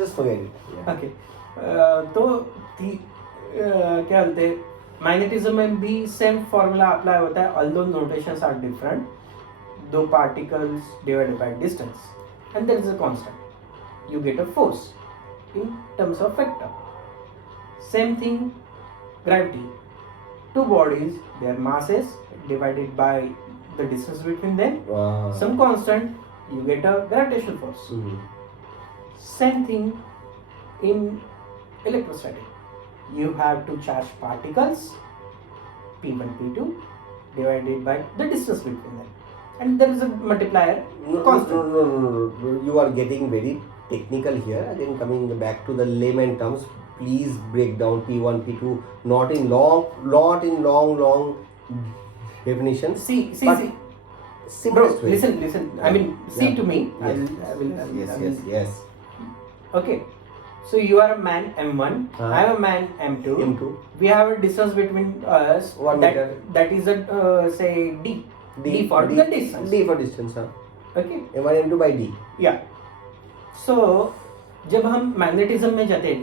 Just forget it. Yeah. Okay तो क्या बोलते हैं मैग्नेटिज्म में भी सेम फॉर्मूला अप्लाई होता है ऑल्दो नोटेशंस आर डिफरेंट दो particles divided by distance and there is a constant you get a force in terms of vector same thing gravity two bodies their masses divided by the distance between them some constant you get a gravitational force same thing in electrostatic you have to charge particles p1 p2 divided by the distance between them and there is a multiplier constant. No. You are getting very technical here. Again, coming back to the layman terms, please break down P1, P2, not in long definitions. See. Bro, Simplest way. listen. I mean, see to me. Yes. Yes. Okay. So you are a man M1. I am a man M2. M2. We have a distance between us. 1 meter. That is a say D. D for the distance. D for distance. Okay. M1 M2 by D. Yeah. So जब हम magnetism में जाते हैं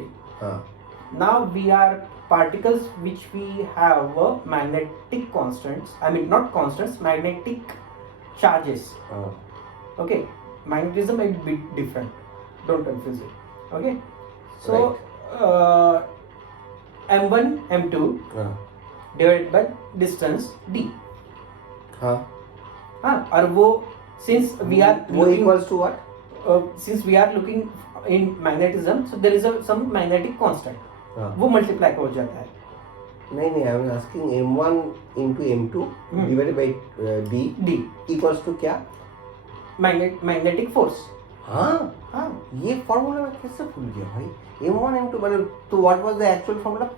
now we are particles which we have magnetic constants I mean not constants magnetic charges okay magnetism is a bit different don't confuse it okay so m1 m2 divided by distance d और वो since we are वो equals to what since we are looking in magnetism so there is some magnetic constant वो multiply हो जाता है नहीं I am asking m1 into m2 divided by d equals to क्या magnetic force हाँ ये formula मैं कैसे भूल गया भाई m1 m2 मतलब तो what was the actual formula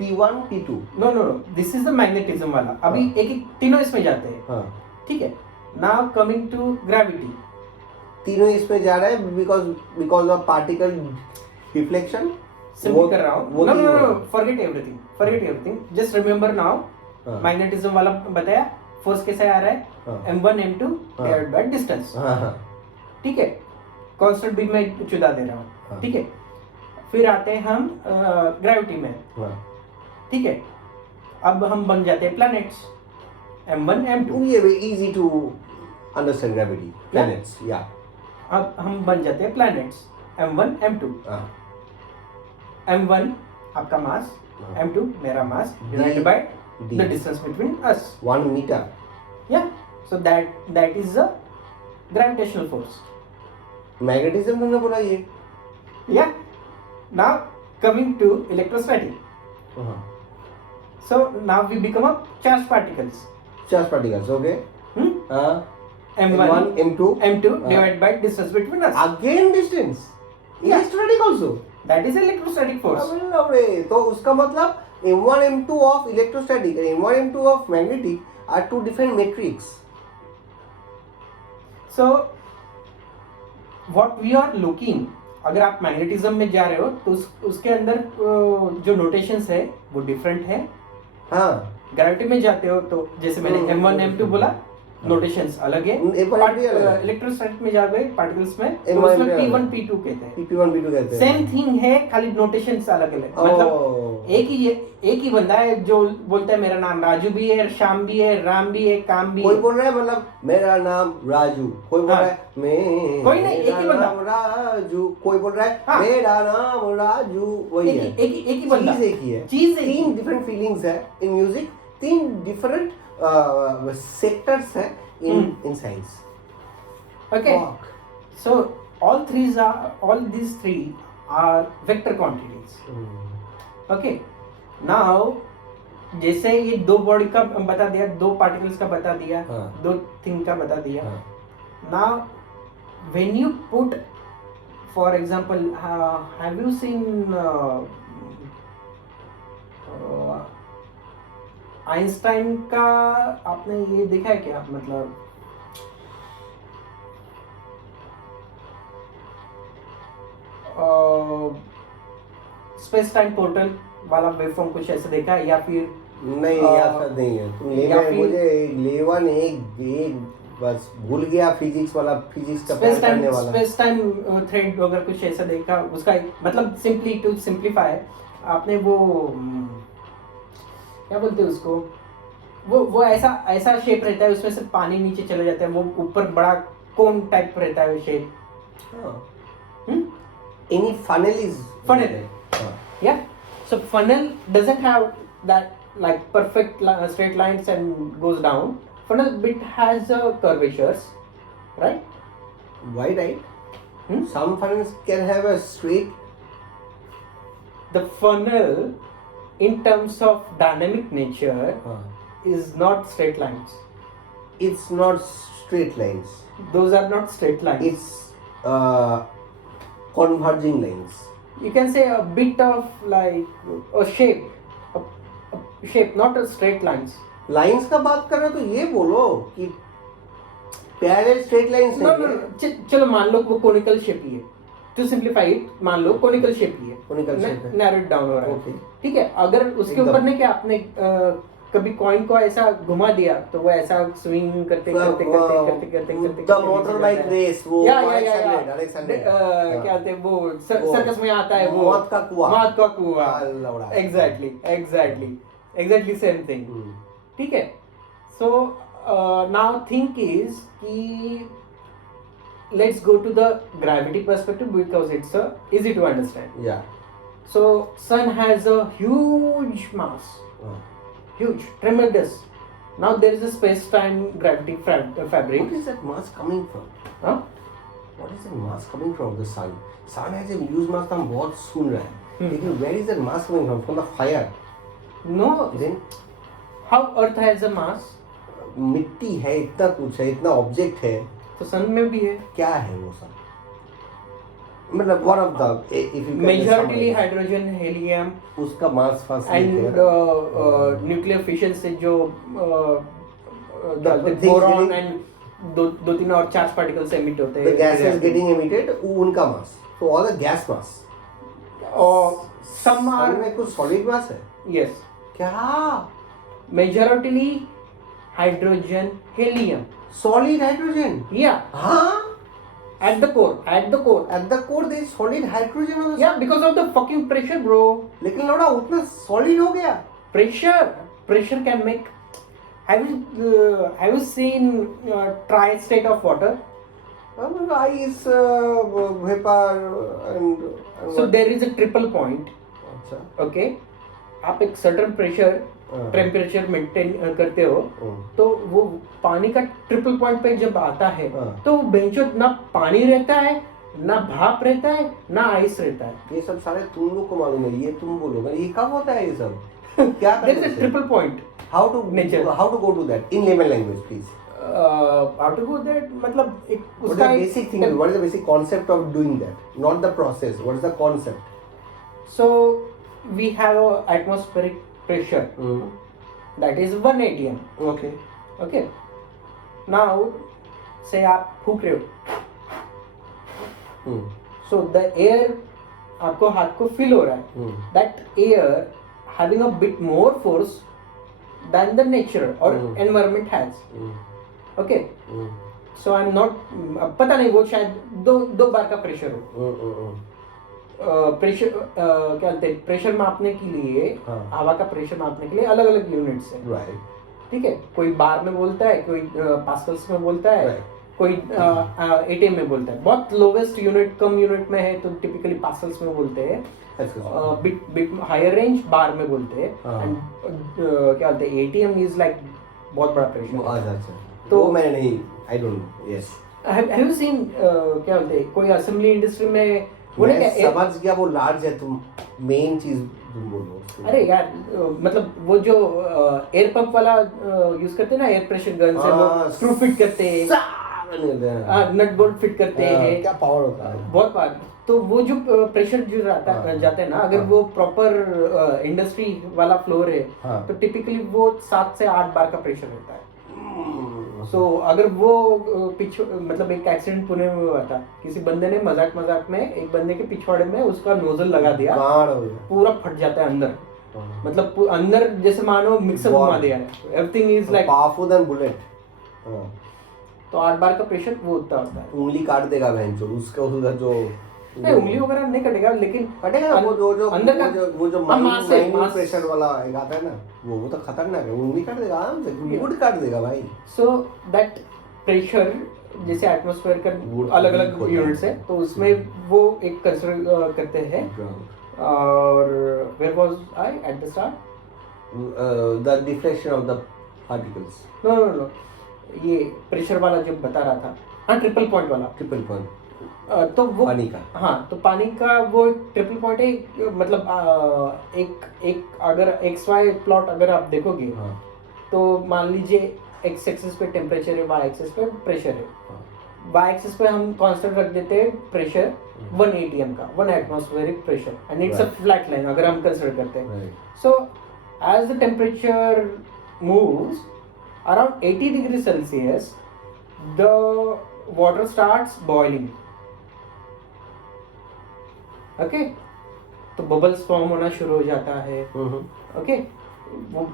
p1 p2 no this is the magnetism वाला अभी एक तीनों इसमें जाते हैं ठीक है नाउ कमिंग टू ग्रेविटी तीनों इसमें जा रहा है because of particle deflection simple कर रहा हूँ no forget everything just remember now magnetism वाला बताया फोर्स कैसे आ रहा है m1 m2 divided by distance ठीक है कांस्टेंट भी मैं चुदा दे रहा हूँ ठीक है फिर आते हैं हम ग्रेविटी में ठीक है अब हम बन जाते हैं प्लैनेट्स m1 m2 ये easy to understand gravity planets या अब हम बन जाते हैं प्लैनेट्स m1 m2 m1 आपका मास m2 मेरा mass divided by the distance between us 1 metre या so that is the gravitational force magnetism तुमने बोला ये या now coming to electrostatic so now we become a charged particles okay m1 m2 divided by distance between us again distance electrostatic also that is electrostatic force तो उसका मतलब m1 m2 of electrostatic and m1 m2 of magnetic are two different metrics so what we are looking अगर आप magnetism में जा रहे हो तो उसके अंदर जो नोटेशंस है वो डिफरेंट है ग्रेविटी में जाते हो तो जैसे मैंने m1 m2 बोला नोटेशंस अलग है इलेक्ट्रोस्टैटिक में जा गए पार्टिकल्स में तो उसमें p1 p2 कहते हैं सेम थिंग है खाली नोटेशंस अलग अलग मतलब एक ही बंदा है जो बोलता है मेरा नाम राजू भी है श्याम भी है राम भी है काम भी कोई बोल रहा है मतलब मेरा नाम राजू कोई बोल रहा है कोई नहीं एक ही बंदा राजू कोई बोल रहा है मेरा नाम राजू वही है एक ही बंदा चीज एक ही है तीन डिफरेंट फीलिंग्स है इन म्यूजिक तीन डिफरेंट sectors है in science. Okay. So all these three are vector quantities. Okay. Now जैसे ये दो बॉडी का बता दिया दो पार्टिकल्स का बता दिया दो थिंग का बता दिया now when you put for example have you seen Einstein का आपने ये देखा है क्या मतलब स्पेस टाइम पोर्टल वाला वेवफॉर्म कुछ ऐसे देखा है या फिर नहीं याद नहीं है तुम लेवन मुझे लेवन एक बस भूल गया फिजिक्स का स्पेस प्लान टाइम करने वाला। स्पेस टाइम थ्रेड अगर कुछ ऐसा देखा उसका मतलब सिंपली टू सिंप्लीफाई आपने वो क्या बोलते हैं उसको, वो ऐसा ऐसा शेप रहता है उसमें से पानी नीचे चले जाता है, वो ऊपर बड़ा कोन टाइप रहता है shape. Any funnel is Funnel. हाँ. Yeah, so funnel doesn't have that like perfect straight lines and goes down. Funnel bit has curvatures, right? Why right? Hmm? Some funnels can have a straight. The funnel, in terms of dynamic nature, is not straight lines. It's not straight lines. Those are not straight lines. It's converging lines. You can say a bit of like a shape, a shape, not a straight lines. Lines का बात कर रहे हो तो ये बोलो कि parallel straight lines No, no, no. चलो मान लो वो कोनिकल शेप ही है। To simplify it, मान लो कोनिकल शेप ही है। Conical shape है। Narrow it down हो रहा है। Okay. ठीक है, अगर उसके एकदम। ऊपर ने क्या आपने कभी कॉइन को ऐसा घुमा दिया तो वो ऐसा स्विंग करते करते करते करते करते करते द मोटर बाइक रेस वो या अलेक्जेंडर क्या कहते हैं वो सर्कस में आता है वो मौत का कुआं। मौत का कुआं। Exactly same thing. ठीक है, सो नाउ थिंक इज कि let's go to the gravity perspective because it's easy to understand. Yeah. So sun has a huge mass, huge, tremendous. Now there is a space-time gravity fabric. What is that mass coming from? Huh? What is that mass coming from the sun? Sun has a huge mass हम बहुत सुन रहे हैं लेकिन where is that mass coming from? From the fire? No. Then How Earth has a mass? मिट्टी है, इतना कुछ है, इतना ऑब्जेक्ट है, तो सन में भी है। क्या है वो सब? मतलब one of the if you can Majority summarize. Hydrogen, helium उसका मास फर्स्ट एंड न्यूक्लियर फिशन से जो things बोरॉन getting- एंड दो तीन और चार्ज पार्टिकल्स एमिट होते the हैं। gas is getting emitted उनका मास, so all the gas mass. और some sun are में कुछ solid mass है yes, क्या? majority hydrogen, helium. Solid hydrogen. Yeah, हाँ? at the core. At the core there is solid hydrogen on the Yeah, because of the fucking pressure, bro. लेकिन लौड़ा उतना solid हो गया। Pressure can make. Have you seen tri-state of water? Ice, vapor and So what? there is a triple point. अच्छा। Okay, आप एक certain pressure, हाँ। Temperature maintain करते हो तो वो पानी का ट्रिपल पॉइंट पे जब आता है हाँ। तो वो बेंचो ना पानी रहता है, ना भाप रहता है, ना आइस रहता है। ये सब सारे तुम लोग को मालूम है, ये तुम बोलोगे ये कब होता है ये सब? क्या There is a triple point. how to Nature. go to that in layman language please? How to go that मतलब एक What is उसका the basic thing? What is the basic concept of doing that? Not the process. What is the concept? So we have a atmospheric pressure that is 1 atm. Okay. Okay. Now say आप फूक रहे हो, so the air आपको हाथ को feel हो रहा है, that air having a bit more force than the nature or environment has. Okay. So I'm not पता नहीं वो शायद दो बार का प्रेशर हो। प्रेशर क्या बोलते हैं, प्रेशर मापने के लिए हवा का प्रेशर मापने के लिए अलग अलग यूनिट्स है। Right. ठीक है, कोई बार में बोलता है, कोई पास्कल्स में बोलता है, Right. कोई एटीएम में बोलता है। बहुत लोवेस्ट यूनिट कम यूनिट में है तो टिपिकली पास्कल्स में बोलते हैं। बिट हायर रेंज बार में बोलते हैं। एंड क्या बोलते हैं, एटीएम इज लाइक बहुत बड़ा प्रेशर। अच्छा। तो वो मैं नहीं, I don't know. Yes. Have you seen क्या बोलते हैं, कोई असेंबली इंडस्ट्री में वो मैं नहीं समझ गया वो लार्ज है, तुम मेन चीज तुम बोलो उसको। अरे यार मतलब वो जो एयर पंप वाला यूज करते हैं ना, एयर प्रेशर गन से वो स्क्रू फिट करते हैं, नट बोल्ट फिट करते हैं, क्या पावर होता है? बहुत पावर। तो वो जो प्रेशर जो जाता है ना, अगर वो प्रॉपर इंडस्ट्री वाला फ्लोर है तो टिपिकली वो 7 से 8 बार का प्रेशर रहता है। सो अगर वो मतलब एक एक्सीडेंट पुणे में हुआ था, किसी बंदे ने मजाक में एक बंदे के पिछवाड़े में उसका नोजल लगा दिया, पूरा फट जाता है अंदर। मतलब अंदर जैसे मानो मिक्सर घुमा दिया है। Everything is like powerful than bullet. तो 8 बार का प्रेशर वो उतना होता है। उंगली काट देगा बहन चो, उसका उधर जो नहीं उंगली वगैरह नहीं कटेगा, लेकिन कटेगा ना, वो जो अंदर का वो जो मांस है, माइन्यूट मांस। प्रेशर वाला एक आता है ना, वो तो खतरनाक है, उंगली काट देगा आराम से, गुड काट देगा भाई। सो दैट प्रेशर जैसे एटमॉस्फेयर का अलग अलग यूनिट्स है, तो उसमें वो एक कंसिडर करते हैं। और where was I at the start? The deflection of the particles. No no no, ये प्रेशर वाला जो बता रहा था, हाँ ट्रिपल पॉइंट वाला। ट्रिपल पॉइंट तो वो पानी का, हाँ तो पानी का वो ट्रिपल पॉइंट है, मतलब एक अगर एक्स वाई प्लॉट अगर आप देखोगे, हाँ तो मान लीजिए एक्स एक्सिस पे टेम्परेचर है, वाई एक्सिस पे प्रेशर है। हाँ वाई एक्सिस पे हम कांस्टेंट रख देते हैं प्रेशर 1 atm का, 1 atmospheric pressure, and it's a Right. Flat line अगर हम कंसिडर करते हैं। right. So as the temperature moves around 80 degree Celsius, the water starts boiling. Okay, तो बबल्स फॉर्म होना शुरू हो जाता है। ओके, वो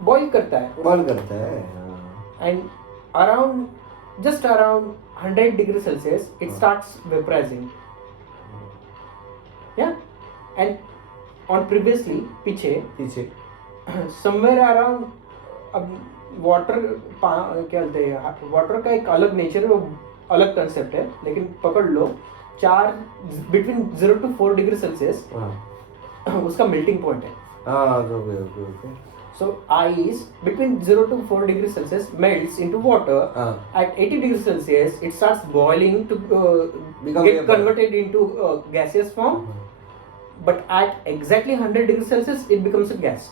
बॉइल करता है, बॉल करता है, and around just around 100 degree Celsius it starts vaporizing. Yeah, and on previously पीछे पीछे somewhere around, अब वाटर क्या बोलते हैं, वाटर का एक अलग नेचर है, वो अलग कंसेप्ट है, लेकिन पकड़ लो 4 बिटवीन 0 to 4 डिग्री सेल्सियस उसका मेल्टिंग पॉइंट है। Okay So ice between 0 to 4 degrees Celsius melts into water. At 80 degrees Celsius, it starts boiling to Become get vapor. converted into gaseous form. But at exactly 100 degrees Celsius, it becomes a gas.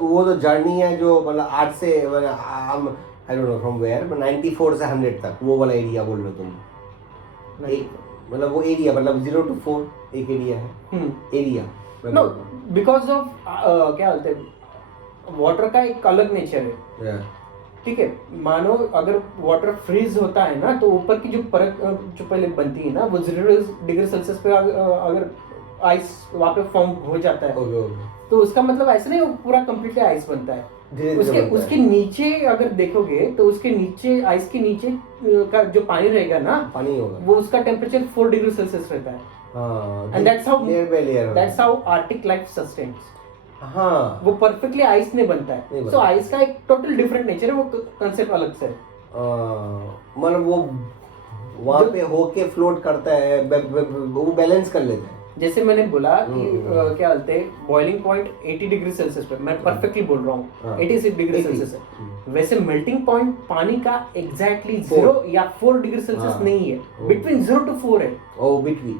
वो तो journey है जो मतलब 8 से हम I don't know from where, 94 से 100 तक, वो वाला एरिया बोल रहे हो तुम। मतलब वो एरिया मतलब 0 to 4 एक एरिया है, एरिया। No, because of क्या बोलते हैं, वाटर का एक अलग नेचर है। ठीक है, मानो अगर वाटर फ्रीज होता है ना, तो ऊपर की जो परत जो पहले बनती है ना, वो 0 डिग्री सेल्सियस पे अगर आइस वहाँ पे फॉर्म हो जाता है, तो उसका मतलब ऐसा नहीं वो पूरा कंप्लीटली आइस बनता है। उसके नीचे अगर देखोगे, तो उसके नीचे आइस के नीचे का जो पानी रहेगा ना, पानी होगा, वो उसका टेम्परेचर 4 डिग्री सेल्सियस रहता है। And that's how Arctic life sustains. हाँ, वो परफेक्टली आइस नहीं बनता है। सो आइस का एक टोटल डिफरेंट नेचर है, वो कंसेप्ट अलग से है। मतलब वो वहाँ पे होके फ्लोट करता है, वो बैलेंस कर लेता है। जैसे मैंने बोला कि क्या बोलते हैं, बॉइलिंग पॉइंट 80 डिग्री सेल्सियस पे, मैं परफेक्टली बोल रहा हूँ 86 डिग्री सेल्सियस है। वैसे मेल्टिंग पॉइंट पानी का एग्जैक्टली 0 या 4 डिग्री सेल्सियस नहीं है, बिटवीन 0 to 4 है। Oh, between.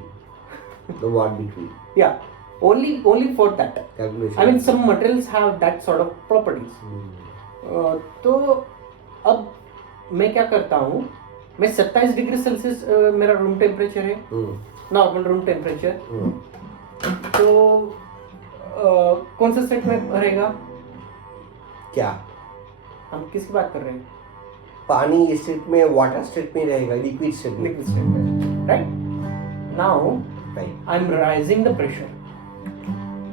The word between. Yeah, only for that. Calculation. I mean, some materials have that sort of properties. तो अब मैं क्या करता हूँ, मैं 27 डिग्री सेल्सियस मेरा रूम टेम्परेचर है, नॉर्मल रूम टेम्परेचर। तो कौन सा स्टेट में रहेगा? क्या हम किसकी बात कर रहे हैं? पानी स्टेट में, वाटर स्टेट में रहेगा, लिक्विड स्टेट में। लिक्विड स्टेट में, right? Now I am rising the pressure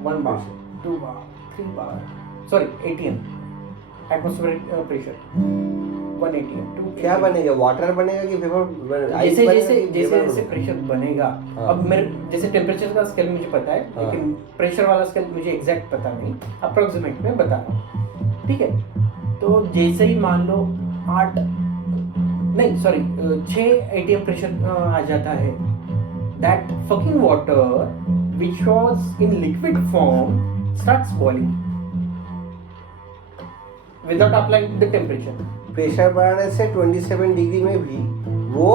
1 bar, 2 bar, 3 bar, sorry, ATM, atmospheric pressure 1 ATM, 2 क्या ATM. बनेगा, वाटर बनेगा कि वेपर? जैसे प्रेशर बनेगा। अब मेरे जैसे टेम्परेचर का स्केल मुझे पता है, लेकिन प्रेशर वाला स्केल मुझे एग्जैक्ट पता नहीं, अप्रोक्सीमेट में बता रहा हूँ। ठीक है, तो जैसे ही मान लो 6 ATM प्रेशर आ जाता है, that fucking water which was in liquid form starts boiling without applying the temperature. Pressure बढ़ाने से 27 डिग्री में भी वो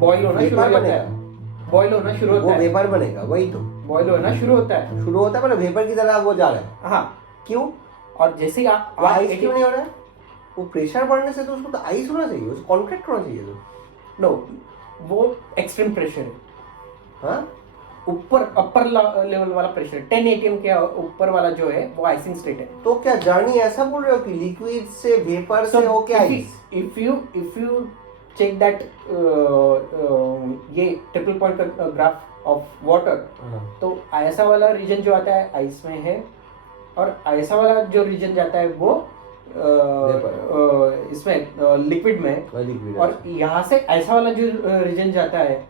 बॉईल होना शुरू हो जाता है, बॉईल होना शुरू होता वो है, वेपर बनेगा, वही तो बॉईल होना शुरू होता है, मतलब वेपर की तरह वो जा रहा है। हाँ, क्यों? और जैसे ही आप आइस क्यों नहीं हो रहा है? वो प्रेशर बढ़ने से तो उसको तो आइस होना चाहिए, उसको कॉन्ट्रैक्ट होना चाहिए। तो नो, वो एक्सट्रीम प्रेशर है। हाँ, ऊपर अपर लेवल वाला प्रेशर 10 ATM के ऊपर वाला जो है वो आइसिंग स्टेट है। तो क्या जर्नी ऐसा बोल रहे हो कि लिक्विड से वेपर से होके ice? If you check that ये ट्रिपल पॉइंट का ग्राफ ऑफ वाटर, तो ऐसा वाला रीजन जो आता है आइस में है, और ऐसा वाला जो रीजन जाता है वो इसमें लिक्विड में, लिक्विड और यहाँ से ऐसा वाला जो रीजन जाता है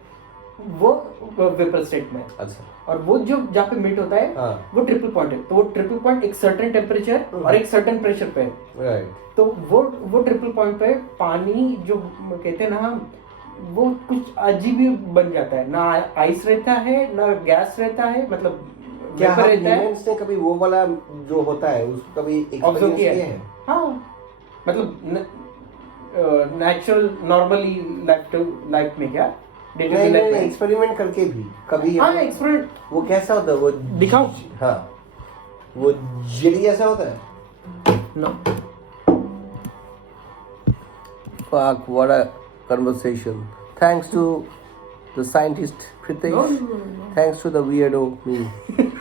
वो वेपर स्टेट में, अच्छा, और वो जो जहाँ पे मीट होता है हाँ वो ट्रिपल पॉइंट है। तो वो ट्रिपल पॉइंट एक सर्टेन टेम्परेचर और एक सर्टेन प्रेशर पे है। राइट, तो वो ट्रिपल पॉइंट पे पानी जो कहते हैं ना हम, वो कुछ अजीब ही बन जाता है, ना आइस रहता है ना गैस रहता है, मतलब क्या वेपर हम रहता है। humans ने कभी वो वाला जो होता है उसको कभी ऑब्जर्व एक्सपीरियंस किया किया है, है? हाँ, मतलब नेचुरल नॉर्मली लाइफ में क्या डे टू डे नहीं लाइफ नहीं, में, एक्सपेरिमेंट करके भी कभी हाँ एक्सपेरिमेंट वो कैसा होता है वो दिखाओ। हाँ, वो जेली ऐसा होता है? No, Fuck, what a conversation. Thanks to the scientist Pritesh. No. Thanks to the weirdo me.